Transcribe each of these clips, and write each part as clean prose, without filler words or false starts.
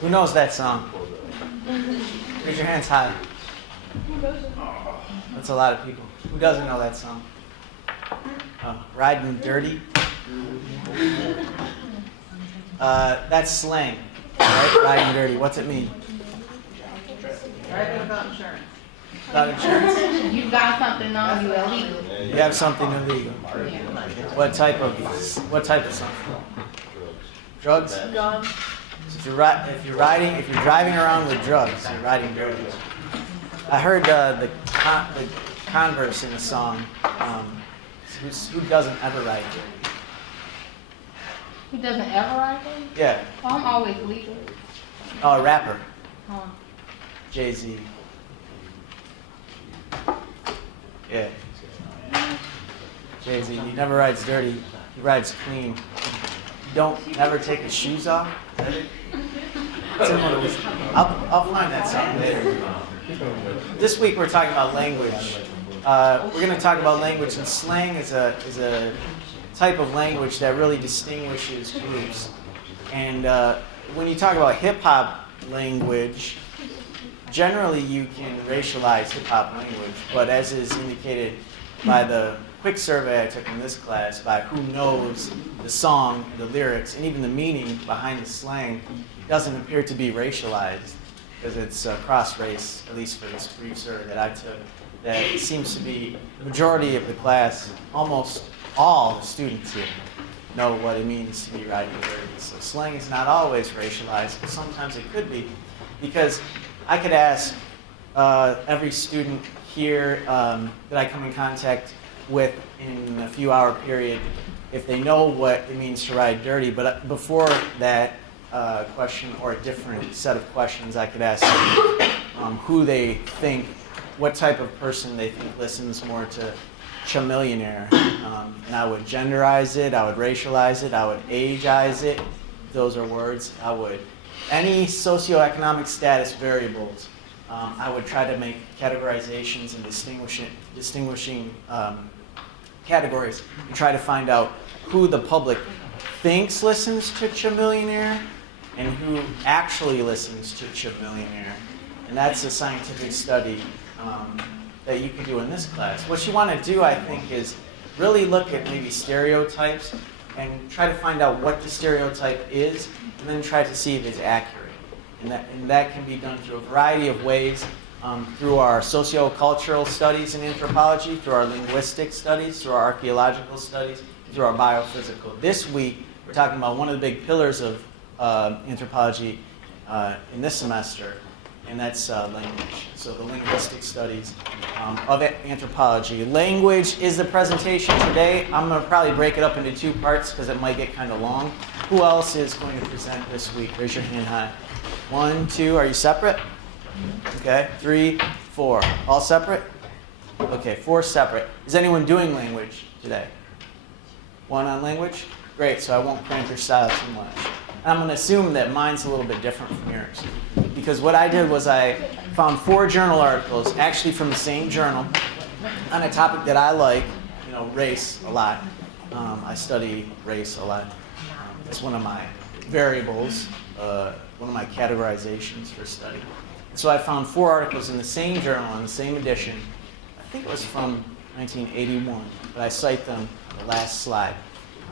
Who knows that song? Raise your hands high. That's a lot of people. Who doesn't know that song? Riding Dirty. That's slang, right? Riding dirty. What's it mean? Writing about insurance. About insurance? You got something on you illegal. You have something illegal. What type of something? Drugs? Guns. So if you're driving around with drugs, you're riding dirty. I heard the converse in the song. Who doesn't ever ride dirty? Who doesn't ever ride dirty? Yeah. Well, I'm always legal. Oh, a rapper. Huh. Jay-Z. Yeah. Jay-Z. He never rides dirty. He rides clean. You don't never take his shoes off. Is that it? I'll find that song later. This week we're talking about language. We're going to talk about language, and slang is a type of language that really distinguishes groups. And when you talk about hip-hop language, generally you can racialize hip-hop language, but as is indicated by the quick survey I took in this class, by who knows the song, the lyrics, and even the meaning behind the slang, doesn't appear to be racialized, because it's cross-race, at least for this brief survey that I took, that it seems to be the majority of the class, almost all the students here, know what it means to be riding dirty. So slang is not always racialized, but sometimes it could be, because I could ask every student here that I come in contact with in a few hour period if they know what it means to ride dirty, but before that question, or a different set of questions, I could ask who they think, what type of person they think listens more to Chamillionaire. And I would genderize it, I would racialize it, I would ageize it. Those are words. I would, any socioeconomic status variables, I would try to make categorizations and distinguishing categories and try to find out who the public thinks listens to Chamillionaire and who actually listens to Chamillionaire. And that's a scientific study that you can do in this class. What you want to do, I think, is really look at maybe stereotypes and try to find out what the stereotype is, and then try to see if it's accurate. And that can be done through a variety of ways, through our sociocultural studies in anthropology, through our linguistic studies, through our archaeological studies, through our biophysical. This week, we're talking about one of the big pillars of anthropology in this semester, and that's language. So the linguistic studies of anthropology. Language is the presentation today. I'm going to probably break it up into two parts because it might get kind of long. Who else is going to present this week? Raise your hand high. 1, 2, are you separate? Okay, 3, 4. All separate? Okay, 4 separate. Is anyone doing language today? 1 on language? Great, so I won't cramp your style too much. I'm going to assume that mine's a little bit different from yours. Because what I did was I found 4 journal articles, actually from the same journal, on a topic that I like, race a lot. I study race a lot. It's one of my variables, one of my categorizations for study. So I found 4 articles in the same journal, in the same edition. I think it was from 1981, but I cite them on the last slide.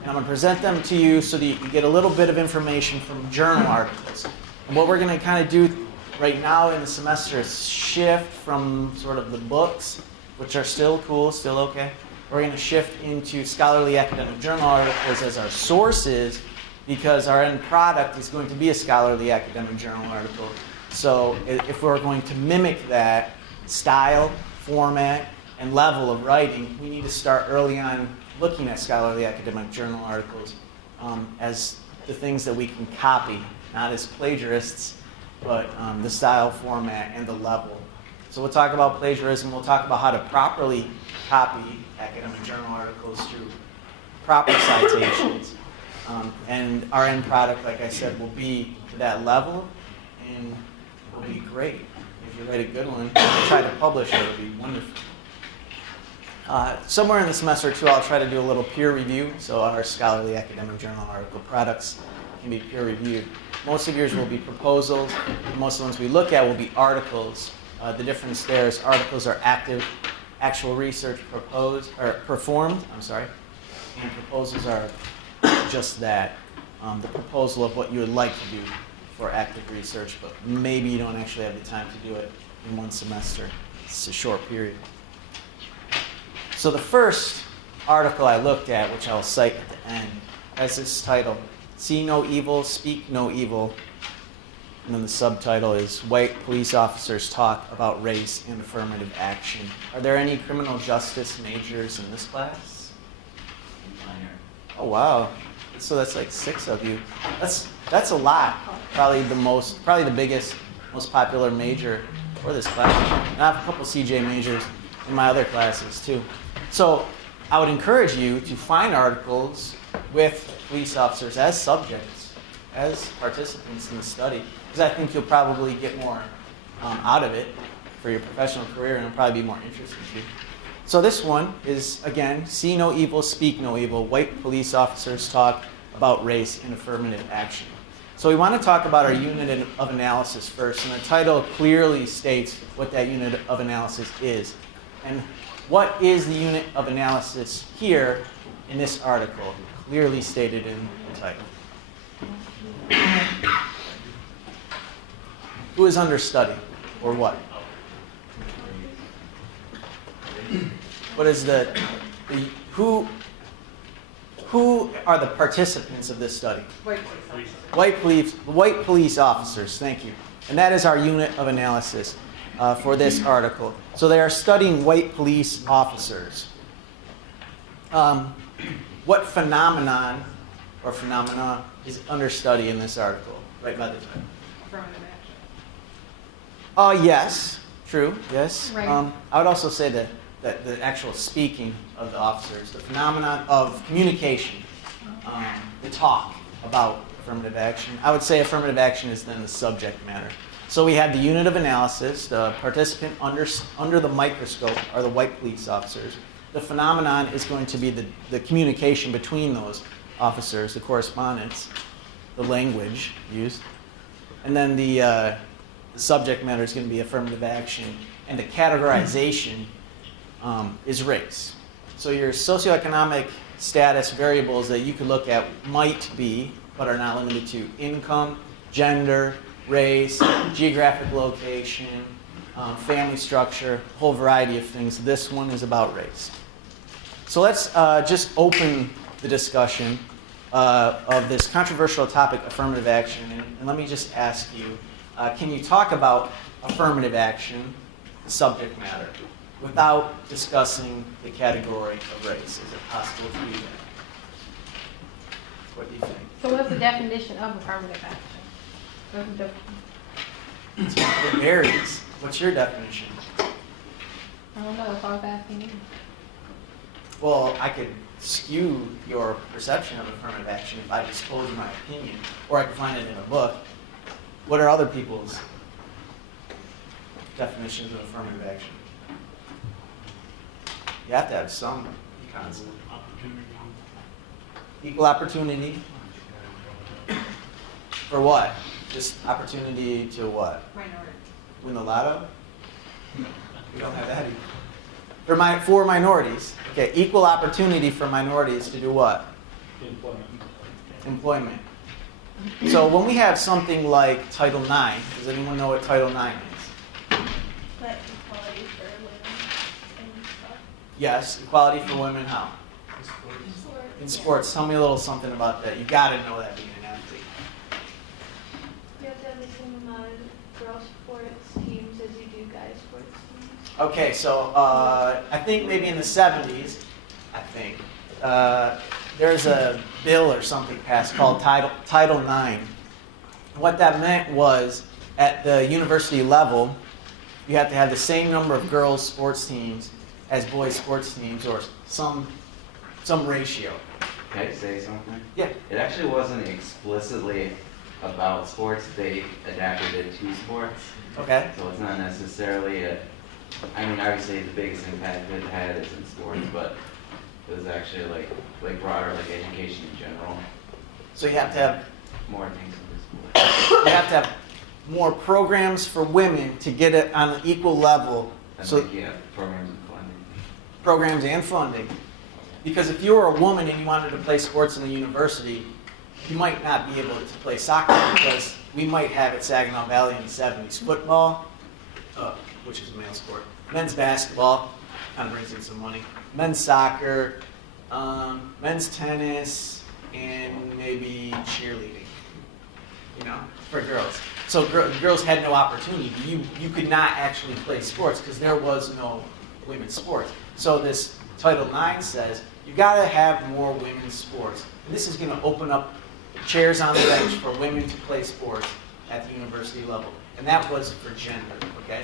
And I'm going to present them to you so that you can get a little bit of information from journal articles. And what we're going to kind of do right now in the semester is shift from sort of the books, which are still cool, still okay. We're going to shift into scholarly academic journal articles as our sources, because our end product is going to be a scholarly academic journal article. So if we're going to mimic that style, format, and level of writing, we need to start early on looking at scholarly academic journal articles as the things that we can copy, not as plagiarists, but the style, format, and the level. So we'll talk about plagiarism. We'll talk about how to properly copy academic journal articles through proper citations. And our end product, like I said, will be to that level, and will be great. If you write a good one, try to publish it. It'll be wonderful. Somewhere in the semester, too, I'll try to do a little peer review, so our scholarly academic journal article products can be peer reviewed. Most of yours will be proposals. Most of the ones we look at will be articles. The difference there is articles are active, actual research performed, and proposals are just that, the proposal of what you would like to do for active research, but maybe you don't actually have the time to do it in one semester. It's a short period. So the first article I looked at, which I'll cite at the end, has this title, See No Evil, Speak No Evil. And then the subtitle is White Police Officers Talk About Race and Affirmative Action. Are there any criminal justice majors in this class? Oh, wow. So that's like 6 of you. That's a lot. Probably the biggest, most popular major for this class. And I have a couple CJ majors in my other classes too. So I would encourage you to find articles with police officers as subjects, as participants in the study, because I think you'll probably get more out of it for your professional career, and it'll probably be more interesting to you. So this one is, again, See No Evil, Speak No Evil, White Police Officers Talk About Race and Affirmative Action. So we want to talk about our unit of analysis first, and the title clearly states what that unit of analysis is. And what is the unit of analysis here in this article, clearly stated in the title? Who is understudy, or what? What is who are the participants of this study? White police officers, thank you. And that is our unit of analysis for this article. So they are studying white police officers. What phenomenon or phenomena is under study in this article? Right by the title. Affirmative action. Yes, true, yes. Right. I would also say that the actual speaking of the officers, the phenomenon of communication, the talk about affirmative action. I would say affirmative action is then the subject matter. So we have the unit of analysis, the participant under the microscope are the white police officers. The phenomenon is going to be the communication between those officers, the correspondence, the language used. And then the subject matter is going to be affirmative action. And the categorization is race. So your socioeconomic status variables that you could look at might be, but are not limited to, income, gender, race, geographic location, family structure, a whole variety of things. This one is about race. So let's just open the discussion of this controversial topic, affirmative action. And let me just ask you, can you talk about affirmative action, the subject matter, without discussing the category of race? Is it possible to do that? What do you think? So what's the definition of affirmative action? What's the It varies. What's your definition? I don't know, that's all I was asking you. Well, I could skew your perception of affirmative action if I just told you my opinion, or I could find it in a book. What are other people's definitions of affirmative action? You have to have some concept. Equal opportunity. For what? Just opportunity to what? Minority. Win the lotto? We don't have that either. For minorities. Okay, equal opportunity for minorities to do what? Employment. So when we have something like Title IX, does anyone know what Title IX is? But equality for women and stuff. Yes, equality for women, how? In sports. Tell me a little something about that. You got to know that being an athlete. You have to have the same amount of girls sports teams as you do guys sports teams. Okay, so I think maybe in the 70s, there's a bill or something passed called Title IX. What that meant was at the university level, you have to have the same number of girls sports teams as boys sports teams, or some ratio. Can I say something? Yeah. It actually wasn't explicitly about sports. They adapted it to sports. Okay. So it's not necessarily obviously the biggest impact it had is in sports, but it was actually like broader, like education in general. So you have to have more things in this. you have to have more programs for women to get it on an equal level. And So like, yeah, programs and funding. programs and funding. Because if you were a woman and you wanted to play sports in the university, you might not be able to play soccer because we might have at Saginaw Valley in the 70s football, which is a male sport, men's basketball, kind of brings in some money, men's soccer, men's tennis, and maybe cheerleading, you know, for girls. So girls had no opportunity. You could not actually play sports because there was no women's sports. So this Title IX says you got to have more women's sports. And this is going to open up chairs on the bench for women to play sports at the university level. And that was for gender, okay?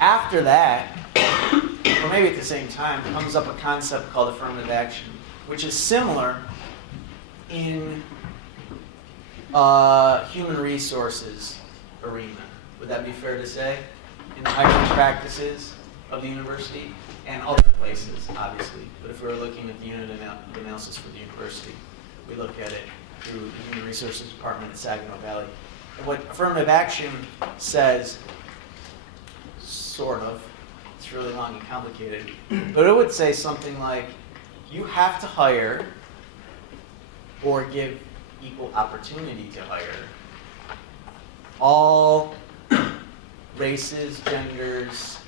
After that, or maybe at the same time, comes up a concept called affirmative action, which is similar in human resources arena. Would that be fair to say? In the hiring practices of the university and other places, obviously. But if we were looking at the unit analysis for the university, we look at it through the Human Resources Department at Saginaw Valley. And what affirmative action says, sort of, it's really long and complicated, but it would say something like, you have to hire or give equal opportunity to hire all races, genders,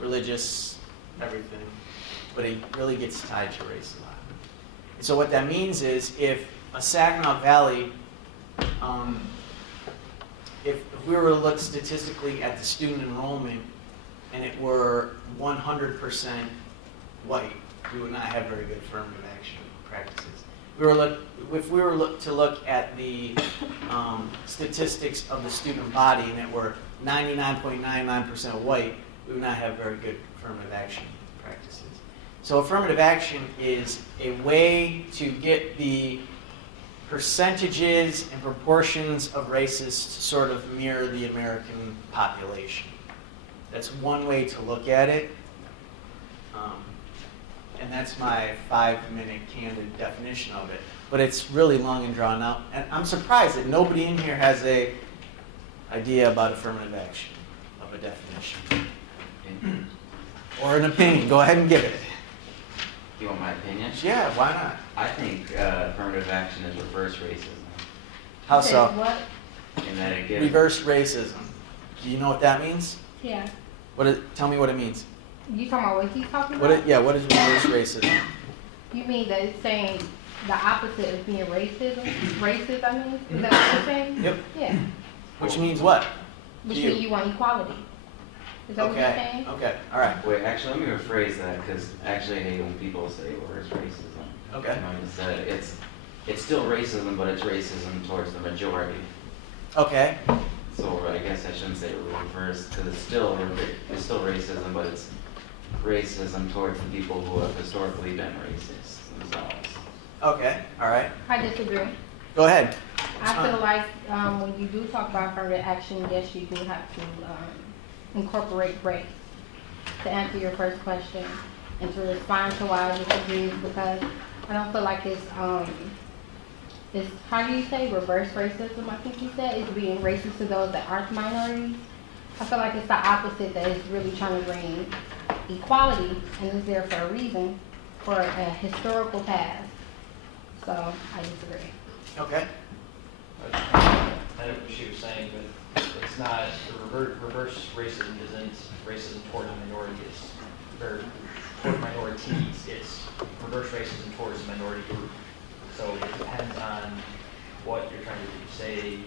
religious, everything, but it really gets tied to race a lot. And so what that means is if a Saginaw Valley, if we were to look statistically at the student enrollment and it were 100% white, we would not have very good affirmative action practices. If we were to look at the statistics of the student body and it were 99.99% white, we would not have very good affirmative action practices. So affirmative action is a way to get the percentages and proportions of races to sort of mirror the American population. That's one way to look at it. And that's my 5-minute candid definition of it. But it's really long and drawn out. And I'm surprised that nobody in here has a idea about affirmative action of a definition. Or an opinion. Go ahead and give it. You want my opinion? Yeah, why not? I think affirmative action is reverse racism. How so? What? In that it gives Reverse racism. Do you know what that means? Yeah. Tell me what it means. You talking about what he's talking about? What is reverse racism? You mean that it's saying the opposite of being racism? Racist, I mean? Is that what you're saying? Yep. Yeah. Which means what? Which means you want equality. Is that what you're saying? Okay, all right. Wait, actually, let me rephrase that because actually I hate when people say reverse racism. Okay. You know, it's still racism, but it's racism towards the majority. Okay. So I guess I shouldn't say reverse because it's still racism, but it's racism towards the people who have historically been racist themselves. Okay, all right. I disagree. Go ahead. I feel like when you do talk about affirmative action, yes, you do have to incorporate race. To answer your first question and to respond to why I disagree is because I don't feel like it's how do you say reverse racism? I think you said is being racist to those that aren't minorities. I feel like it's the opposite, that it's really trying to bring equality and is there for a reason, for a historical past. So I disagree. Okay. I know what she was saying, but it's not, reverse racism isn't racism toward a minority, or toward minorities, it's reverse racism towards a minority group. So it depends on what you're trying to do. Say,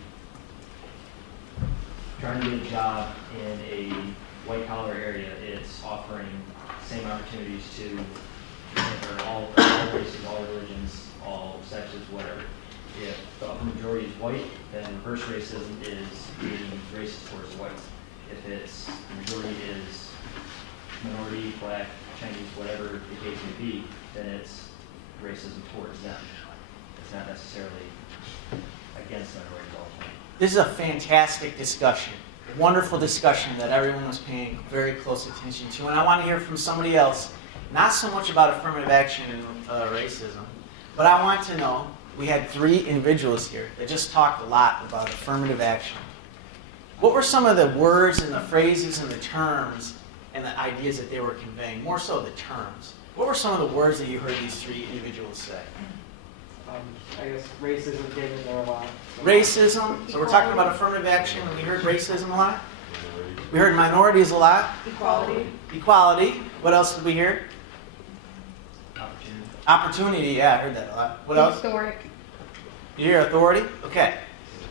trying to get a job in a white collar area, it's offering same opportunities to all races, all religions, all sexes, whatever. If the upper majority is white, then reverse racism is being racist towards whites. If it's the majority is minority, black, Chinese, whatever the case may be, then it's racism towards them. It's not necessarily against minorities all the time. This is a fantastic discussion. A wonderful discussion that everyone was paying very close attention to. And I want to hear from somebody else, not so much about affirmative action and racism, but I want to know, we had 3 individuals here that just talked a lot about affirmative action. What were some of the words and the phrases and the terms and the ideas that they were conveying? More so the terms. What were some of the words that you heard these 3 individuals say? I guess racism came in there a lot. Racism. So we're talking about affirmative action, and we heard racism a lot. We heard minorities a lot. Equality. Equality. What else did we hear? Opportunity. Opportunity. Yeah, I heard that a lot. What else? Historic. You hear authority? Okay.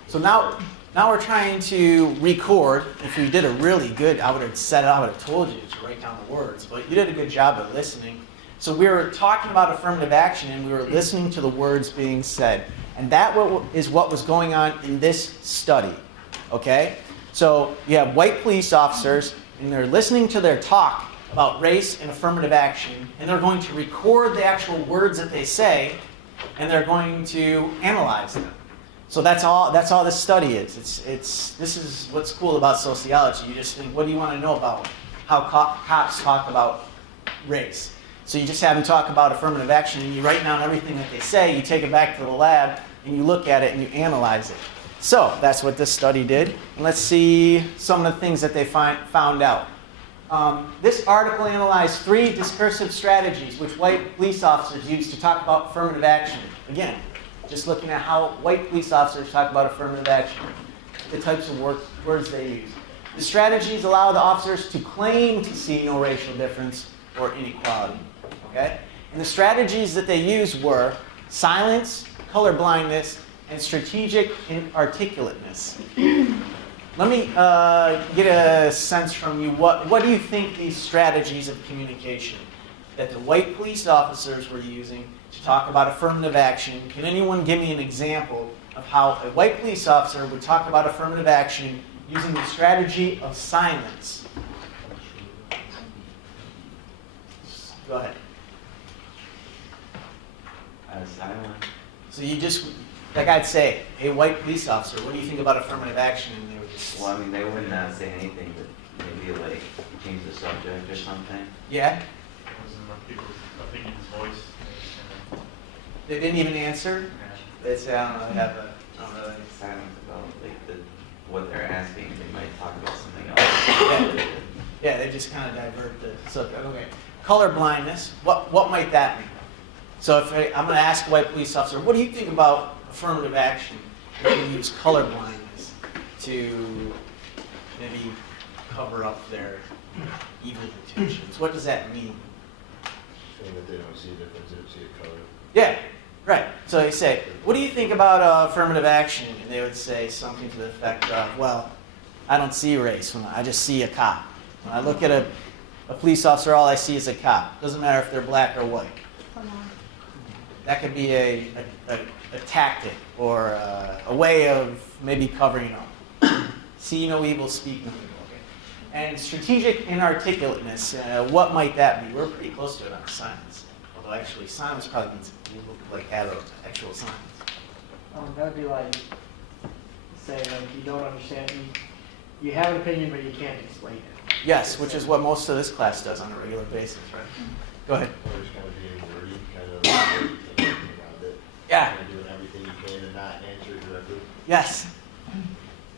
So now we're trying to record. If we did a really good, I would have said it, I would have told you to write down the words, but you did a good job of listening. So we were talking about affirmative action, and we were listening to the words being said. And that is what was going on in this study. Okay? So you have white police officers, and they're listening to their talk about race and affirmative action, and they're going to record the actual words that they say, and they're going to analyze them. So that's all this study is. This is what's cool about sociology. You just think, what do you want to know about how cops talk about race? So you just have them talk about affirmative action, and you write down everything that they say, you take it back to the lab, and you look at it, and you analyze it. So that's what this study did. And let's see some of the things that they found out. This article analyzed 3 discursive strategies which white police officers use to talk about affirmative action. Again, just looking at how white police officers talk about affirmative action, the types of words they use. The strategies allow the officers to claim to see no racial difference or inequality. Okay? And the strategies that they used were silence, colorblindness, and strategic inarticulateness. Let me get a sense from you. What do you think these strategies of communication that the white police officers were using to talk about affirmative action? Can anyone give me an example of how a white police officer would talk about affirmative action using the strategy of silence? Go ahead. Silent. So you just, like I'd say, hey, white police officer, what do you think about affirmative action? And they would just, Well, I mean, they wouldn't say anything, but maybe like change the subject or something. yeah? Wasn't enough people's opinions voiced. They didn't even answer? They say, I don't know, I don't know. Silent about like what they're asking. They might talk about something else. Yeah, they just kind of divert the subject. Okay. Color blindness, what might that mean? So if I'm going to ask a white police officer, what do you think about affirmative action? They can use color blindness to maybe cover up their evil intentions. What does that mean? Saying that they don't see a difference, they don't see a color. Yeah, right. So they say, what do you think about affirmative action? And they would say something to the effect of, well, I don't see race. I just see a cop. When I look at a police officer, all I see is a cop. Doesn't matter if they're black or white. That could be a tactic or a way of maybe covering up. See no evil, speak no evil. Okay? And strategic inarticulateness, what might that be? We're pretty close to it on silence. Although actually silence probably means like actual silence. That'd be like saying like you don't understand, you have an opinion but you can't explain it. Yes, which is what most of this class does on a regular basis, right? Go ahead. Or just kind of being wordy, kind of thinking around it. Yeah. Kind of doing everything you can and not answer directly. Yes,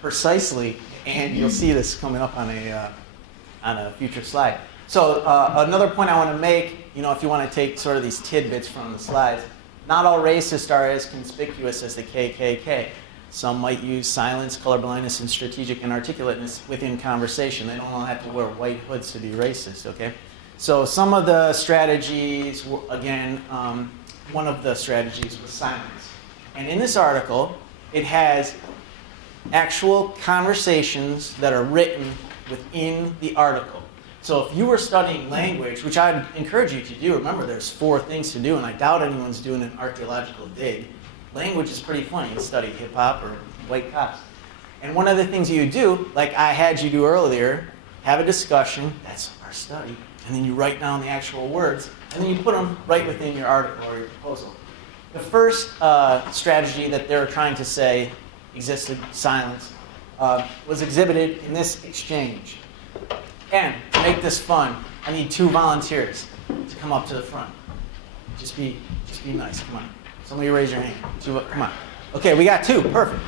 precisely, and you'll see this coming up on a future slide. So another point I want to make, if you want to take sort of these tidbits from the slides, not all racists are as conspicuous as the KKK. Some might use silence, colorblindness, and strategic inarticulateness within conversation. They don't all have to wear white hoods to be racist, okay? So some of the strategies, again, one of the strategies was silence. And in this article, it has actual conversations that are written within the article. So if you were studying language, which I'd encourage you to do, remember there's 4 things to do, and I doubt anyone's doing an archaeological dig. Language is pretty fun. You study hip-hop or white cops. And one of the things you do, like I had you do earlier, have a discussion, that's our study, and then you write down the actual words, and then you put them right within your article or your proposal. The first strategy that they're trying to say existed, silence, was exhibited in this exchange. And to make this fun, I need 2 volunteers to come up to the front. Just be nice, come on. Somebody raise your hand. Come on. Okay, we got 2. Perfect.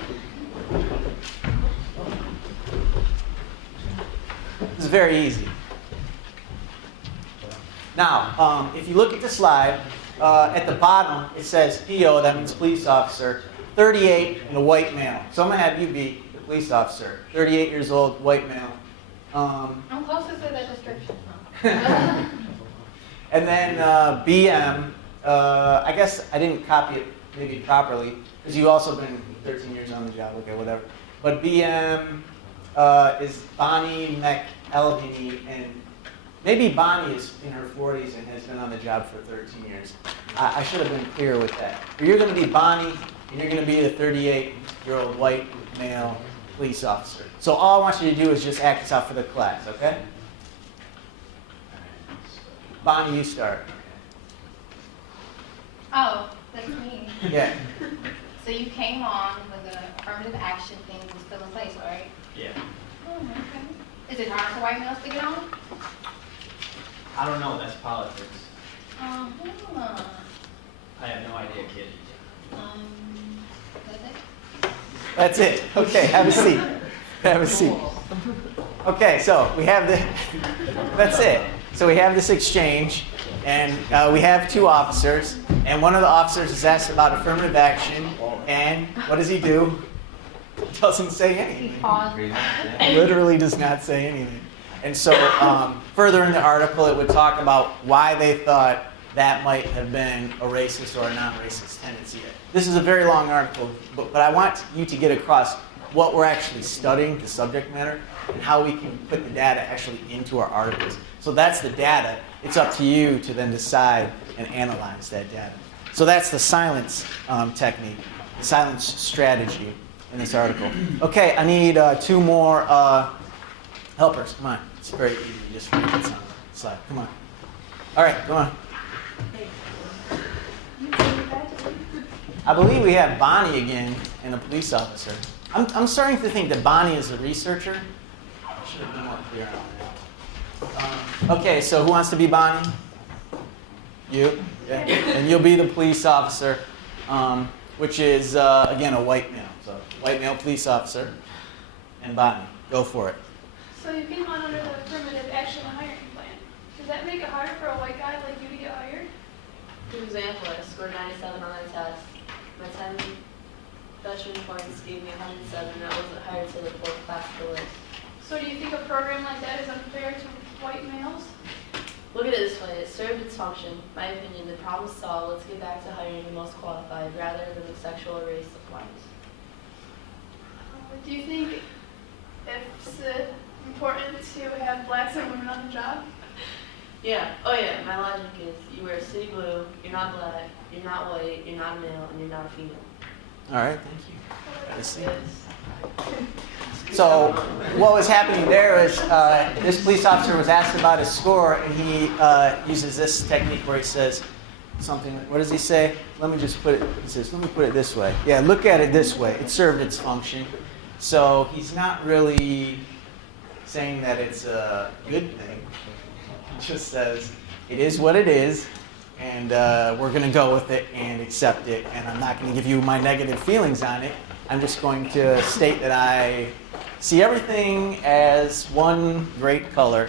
This is very easy. Now, if you look at the slide, at the bottom it says PO, that means police officer, 38 and a white male. So I'm going to have you be the police officer, 38 years old, white male. I'm closer to that description. And then BM, I guess I didn't copy it maybe properly, because you've also been 13 years on the job, okay, whatever. But BM is Bonnie McElhenney, and maybe Bonnie is in her 40s and has been on the job for 13 years. I should have been clear with that. But you're going to be Bonnie, and you're going to be the 38-year-old white male police officer. So all I want you to do is just act this out for the class, okay? Bonnie, you start. Oh, that's me. Yeah. So you came on when the affirmative action thing was still in place, right? Yeah. Oh, okay. Is it hard for white males to get on? I don't know, that's politics. Uh-huh. I have no idea, kid. That's it? That's it. Okay, have a seat. Have a seat. Okay, so we have that's it. So we have this exchange, and we have 2 officers, and one of the officers is asked about affirmative action, and what does he do? Doesn't say anything. He paused. Literally does not say anything. And so further in the article, it would talk about why they thought that might have been a racist or a non-racist tendency. This is a very long article, but I want you to get across what we're actually studying, the subject matter, and how we can put the data actually into our articles. So that's the data. It's up to you to then decide and analyze that data. So that's the silence technique, the silence strategy in this article. Okay, I need 2 more helpers. Come on. It's very easy. Just read what's on the slide. Come on. All right, come on. I believe we have Bonnie again and a police officer. I'm starting to think that Bonnie is a researcher. I should have been more clear on that. Okay, so who wants to be Bonnie? You? Yeah. And you'll be the police officer, which is, again, a white male. So, white male police officer. And Bonnie, go for it. So you came on under the affirmative action hiring plan. Does that make it harder for a white guy like you to get hired? For example, I scored 97 on my test. My 10 veteran points gave me 107, and I wasn't hired to the 4th class of the list. So do you think a program like that is unfair to white males? Look at it this way, it served its function. In my opinion, the problem solved. Let's get back to hiring the most qualified rather than the sexual or race lines. Do you think it's important to have blacks and women on the job? Yeah, oh yeah, my logic is you wear city blue, you're not black, you're not white, you're not a male, and you're not a female. All right, thank you. I see. So what was happening there is this police officer was asked about his score, and he uses this technique where he says something. What does he say? Let me just put it. He says, "Let me put it this way. Yeah, look at it this way. It served its function." So he's not really saying that it's a good thing. He just says it is what it is, and we're going to go with it and accept it. And I'm not going to give you my negative feelings on it. I'm just going to state that I see everything as one great color.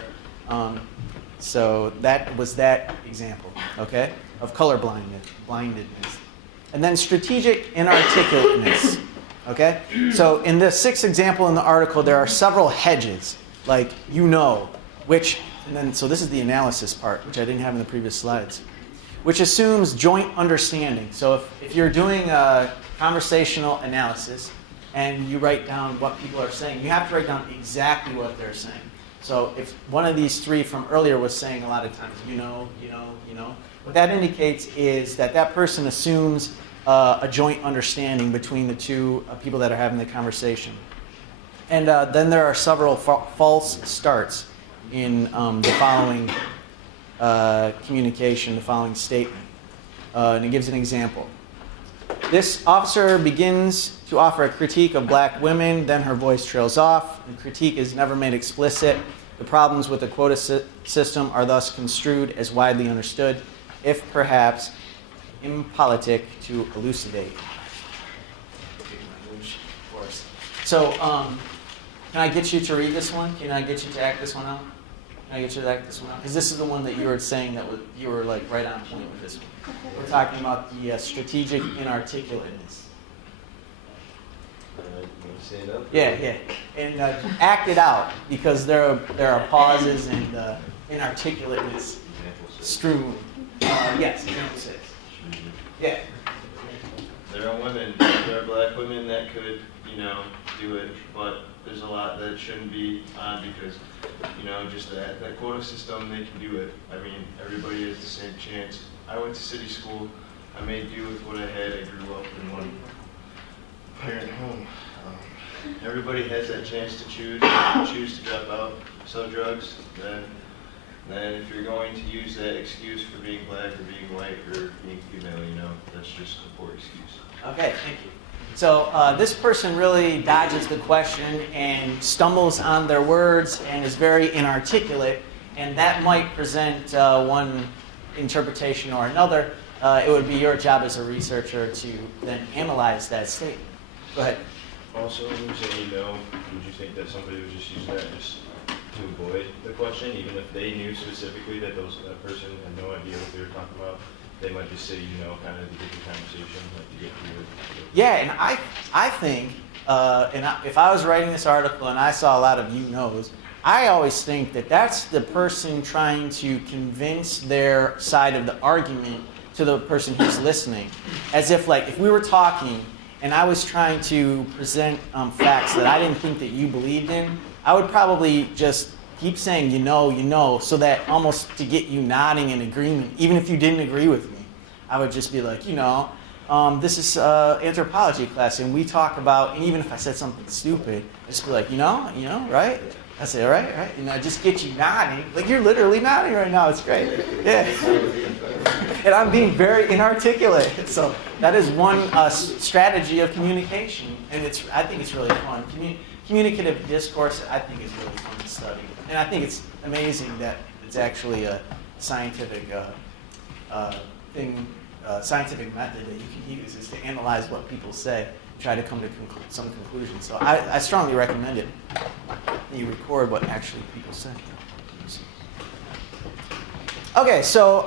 So that was that example, okay, of color blindedness. And then strategic inarticulateness, okay? So in the 6th example in the article, there are several hedges, like which, and then, so this is the analysis part, which I didn't have in the previous slides, which assumes joint understanding. So if you're doing a conversational analysis and you write down what people are saying, you have to write down exactly what they're saying. So if one of these 3 from earlier was saying a lot of times, what that indicates is that that person assumes a joint understanding between the 2 people that are having the conversation. And then there are several false starts in the following communication, the following statement. And it gives an example. This officer begins to offer a critique of black women, then her voice trails off. The critique is never made explicit. The problems with the quota system are thus construed as widely understood, if perhaps impolitic to elucidate. So, can I get you to read this one? Can I get you to act this one out? Can I get you to act this one out? Because this is the one that you were saying that you were like right on point with this one. We're talking about the strategic inarticulateness. You want to stand up? Yeah. And act it out, because there are pauses and inarticulateness strewn. Yes, example 6. Yeah. There are women, there are black women that could, do it, but there's a lot that shouldn't be on because, just that quota system, they can do it. I mean, everybody has the same chance. I went to city school. I made do with what I had. I grew up in one parent home. Everybody has that chance to choose to drop out, sell drugs. Then if you're going to use that excuse for being black or being white or being female, that's just a poor excuse. Okay, thank you. So this person really dodges the question and stumbles on their words and is very inarticulate, and that might present one interpretation or another. It would be your job as a researcher to then analyze that statement. Go ahead. Also, when you say would you think that somebody would just use that just to avoid the question, even if they knew specifically that that person had no idea what they were talking about? They might just say, kind of to get the conversation, like to get through it. Yeah, and I think, if I was writing this article and I saw a lot of you-knows, I always think that that's the person trying to convince their side of the argument to the person who's listening. As if, like, if we were talking and I was trying to present facts that I didn't think that you believed in, I would probably just keep saying, so that almost to get you nodding in agreement, even if you didn't agree with me. I would just be like, this is anthropology class, and we talk about, and even if I said something stupid, I'd just be like, right? I say, all right, right. Just get you nodding. Like, you're literally nodding right now. It's great. Yeah. And I'm being very inarticulate. So that is one strategy of communication, and I think it's really fun. Communicative discourse, I think, is really fun to study. And I think it's amazing that it's actually a scientific scientific method that you can use is to analyze what people say and try to come to some conclusion. So I strongly recommend it. You record what actually people say. Okay, so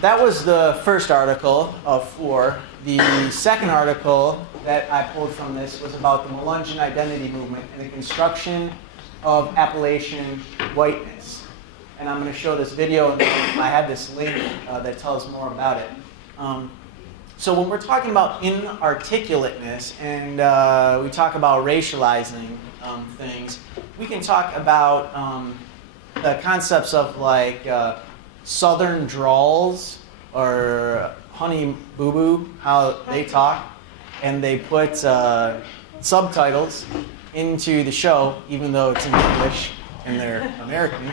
that was the first article of 4. The second article that I pulled from this was about the Melungeon identity movement and the construction of Appalachian whiteness. And I'm going to show this video, and I have this link that tells more about it. So when we're talking about inarticulateness and we talk about racializing things, we can talk about the concepts of like Southern drawls or Honey Boo Boo, how they talk, and they put subtitles into the show, even though it's in English and they're American.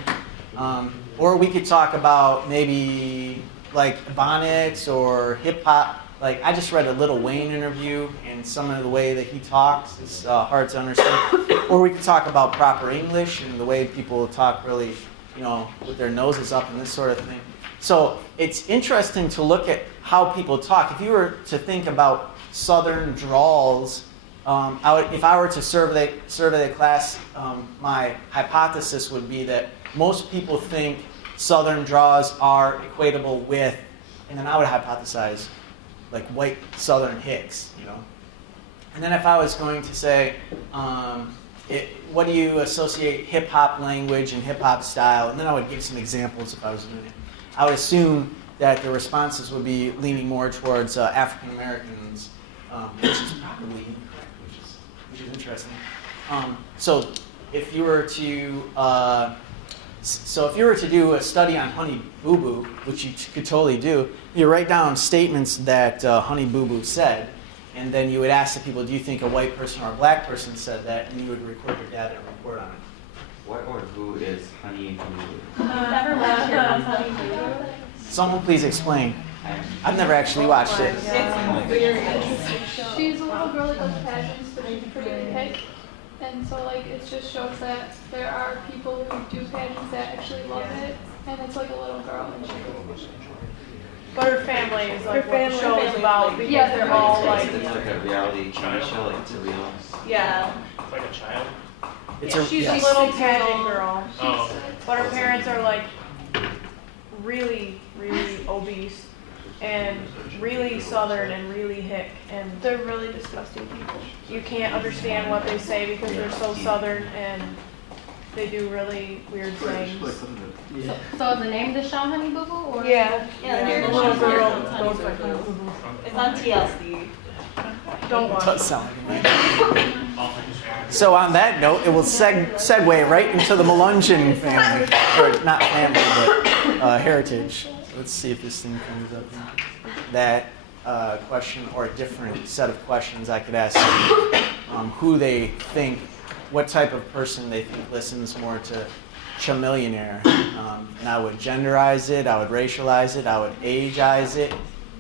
Or we could talk about maybe like bonnets or hip hop. Like, I just read a Lil Wayne interview, and some of the way that he talks is hard to understand. Or we could talk about proper English and the way people talk really, with their noses up and this sort of thing. So it's interesting to look at how people talk. If you were to think about Southern drawls, if I were to survey the class, my hypothesis would be that most people think Southern draws are equatable with, and then I would hypothesize, like white Southern Hicks, And then if I was going to say, what do you associate hip-hop language and hip-hop style? And then I would give some examples if I was doing it. I would assume that the responses would be leaning more towards African Americans, which is probably incorrect, which is interesting. So if you were to do a study on Honey Boo Boo, which you could totally do, you write down statements that Honey Boo Boo said, and then you would ask the people, do you think a white person or a black person said that, and you would record your data and report on it. What or who is Honey Boo Boo? Never watched Honey Boo Boo. Someone please explain. I've never actually watched it. She's a little girl that does pageants to make pretty pick. And so, it just shows that there are people who do pageants that actually love it. And it's like a little girl. And But her family is like Her what the family- show is about because Yeah, they're all like, It's like a reality TV show, like it's a real. yeah. It's like a child. It's yeah, she's a little pageant girl. Oh. But her parents are like really, really obese and really southern and really hick, and They're really disgusting people. you can't understand what they say because they're so southern and they do really weird things. So is the name of the show Honey Boo Boo? Or? Yeah, Yeah, the little girl goes by Honey Boo Boo. It's on TLC. Don't watch Does it. sound like a So on that note, it will segue right into the Melungeon family, or not family, but heritage. Let's see if this thing comes up. That question, or a different set of questions I could ask who they think, what type of person they think listens more to chamillionaire. And I would genderize it, I would racialize it, I would ageize it.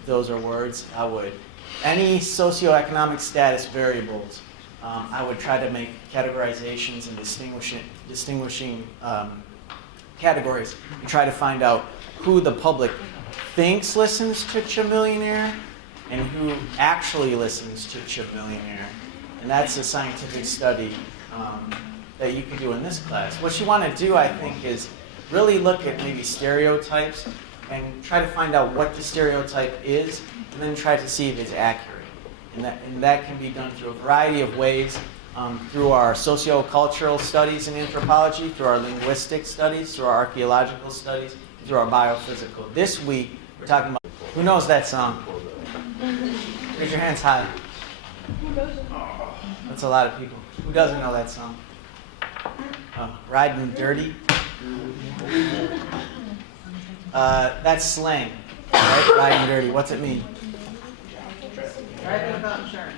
Those are words. I would any socioeconomic status variables. I would try to make categorizations and distinguishing categories and try to find out who the public thinks listens to chamillionaire and who actually listens to chamillionaire. And that's a scientific study that you can do in this class. What you want to do, I think, is really look at maybe stereotypes and try to find out what the stereotype is and then try to see if it's accurate. And that can be done through a variety of ways, through our sociocultural studies in anthropology, through our linguistic studies, through our archaeological studies, through our biophysical. This week, we're talking about, who knows that song? Raise your hands high. That's a lot of people. Who doesn't know that song? Riding Dirty. That's slang, right? Riding Dirty. What's it mean? Driving without insurance.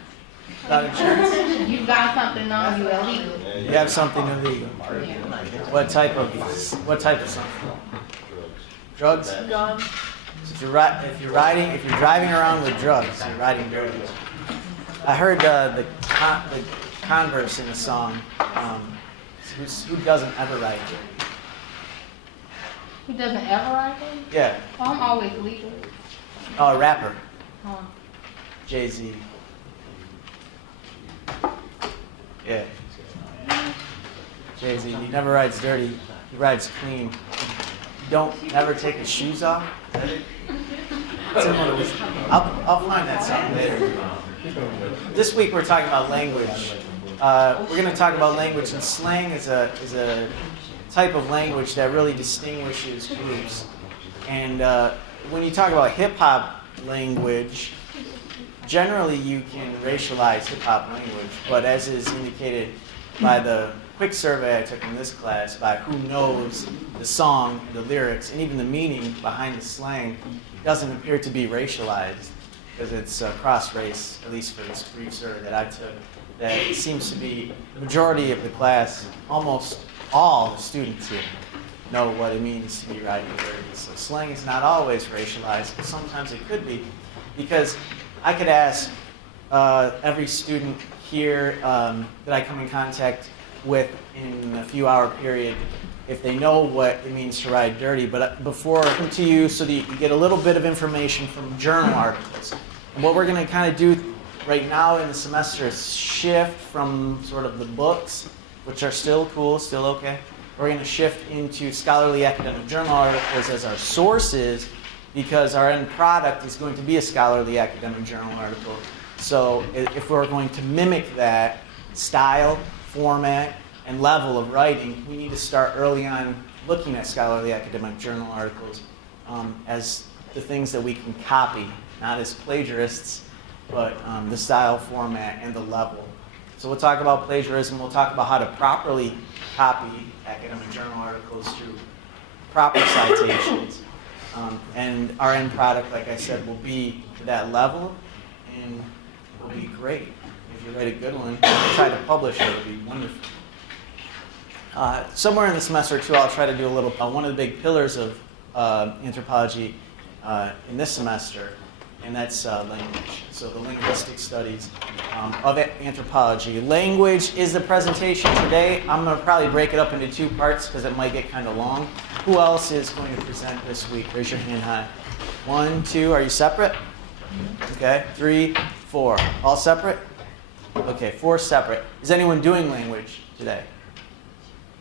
Without insurance? You got something on you illegal. You have something illegal. What type of something? Drugs? Gun. So if you're driving around with drugs, you're riding dirty. I heard the converse in the song. Who doesn't ever ride dirty? Who doesn't ever ride them? Yeah. Oh, I'm always legal. Oh, a rapper. Huh. Jay-Z. Yeah. Jay-Z. He never rides dirty. He rides clean. You don't ever take his shoes off. Is that it? It's in one of his- I'll find that song later. This week we're talking about language. We're going to talk about language, and slang is a type of language that really distinguishes groups. And when you talk about hip-hop language, generally you can racialize hip-hop language, but as is indicated by the quick survey I took in this class, by who knows the song, the lyrics, and even the meaning behind the slang, doesn't appear to be racialized, because it's cross-race, at least for this brief survey that I took. That it seems to be the majority of the class, almost all the students here, know what it means to be riding dirty. So slang is not always racialized, but sometimes it could be, because I could ask every student here that I come in contact with in a few hour period if they know what it means to ride dirty, but before I come to you so that you can get a little bit of information from journal articles. And what we're going to kind of do right now in the semester is shift from sort of the books, which are still cool, still okay. We're going to shift into scholarly academic journal articles as our sources, because our end product is going to be a scholarly academic journal article. So if we're going to mimic that style, format, and level of writing, we need to start early on looking at scholarly academic journal articles as the things that we can copy, not as plagiarists, but the style, format, and the level. So we'll talk about plagiarism. We'll talk about how to properly copy academic journal articles through proper citations. And our end product, like I said, will be to that level, and will be great. If you write a good one, try to publish it. It'll be wonderful. Somewhere in the semester, too, I'll try to do a little, one of the big pillars of anthropology in this semester, and that's language. So the linguistic studies of anthropology. Language is the presentation today. I'm going to probably break it up into two parts because it might get kind of long. Who else is going to present this week? Raise your hand high. 1, 2, are you separate? Okay, 3, 4, all separate? Okay, 4 separate. Is anyone doing language today?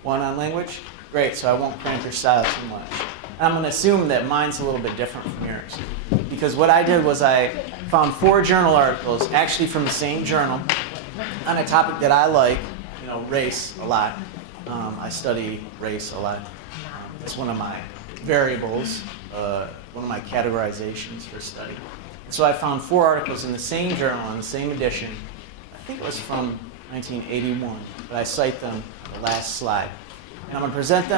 1 on language? Great, so I won't cramp your style too much. And I'm going to assume that mine's a little bit different from yours. Because what I did was I found 4 journal articles, actually from the same journal, on a topic that I like, race a lot. I study race a lot. It's one of my variables, one of my categorizations for study. So I found 4 articles in the same journal, in the same edition. I think it was from 1981, but I cite them the last slide. And I'm going to present them